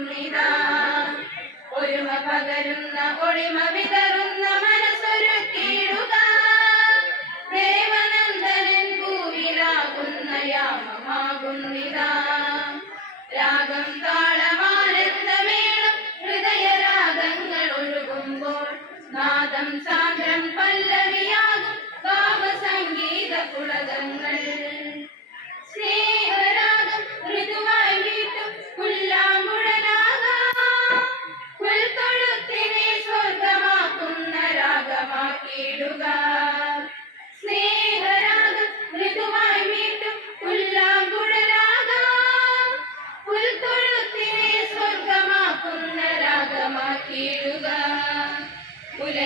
യാമമാകുന്നിതാ ഒരുമ പകരുന്ന ഒളിമ വിതറുന്ന മനസ്സൊരുക്കിയിടുക ദേവനന്ദനൻ ഭൂവിലാകുന്ന യാമമാകുന്നിതാ രാഗം താളമാനന്ദമേണം ഹൃദയരാഗങ്ങൾ ഒഴുകുമ്പോൾ നാദം സാന്ദ്രം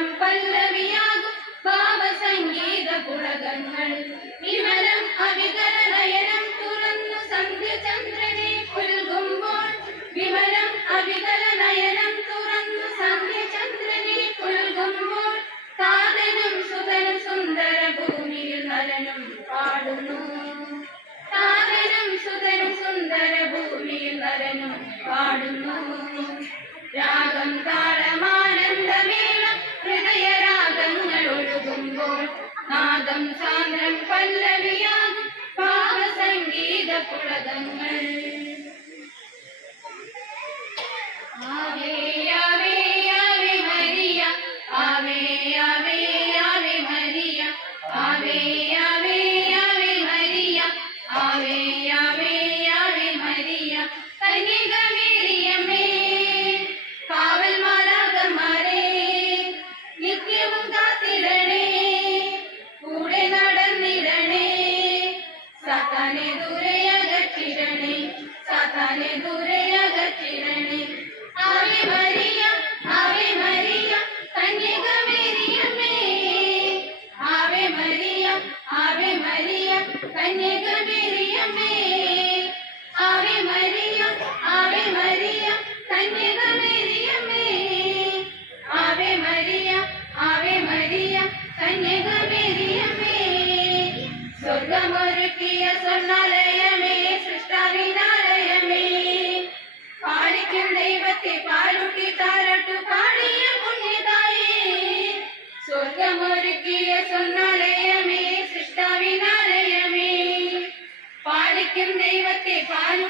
സാന്ദ്രം പല്ലവിയാകും ഭാവസംഗീത പുളകങ്ങൾ. വിമലം അവികല തുറന്നു സന്ധ്യ ചന്ദ്രനെ പുൽകുമ്പോൾ. വിമലം അവികല തുറന്നു സന്ധ്യ ചന്ദ്രനെ പുൽകുമ്പോൾ. താതനും സുതനും സുന്ദര ഭൂമിയിൽ നരനും പാടുന്നു. മരിയ കന്യക മേരിയമ്മേ ആവേ മരിയ ആവേ മരിയ കന്യക മേരിയമ്മേ ആവേ മരിയ ആവേ മരിയ കന്യക മേരിയമ്മേ ദൈവത്തെ പാലുട്ടി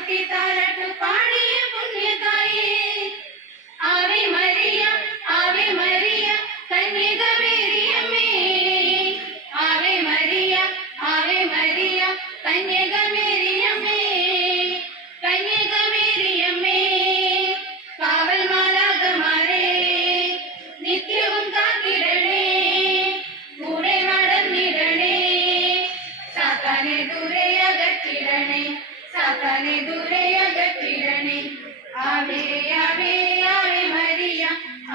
സാത്താനെ ദൂരെ അകറ്റിടണേ. ആവേ ആവേ ആവേ മരിയ.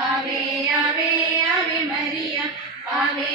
ആവേ ആവേ ആവേ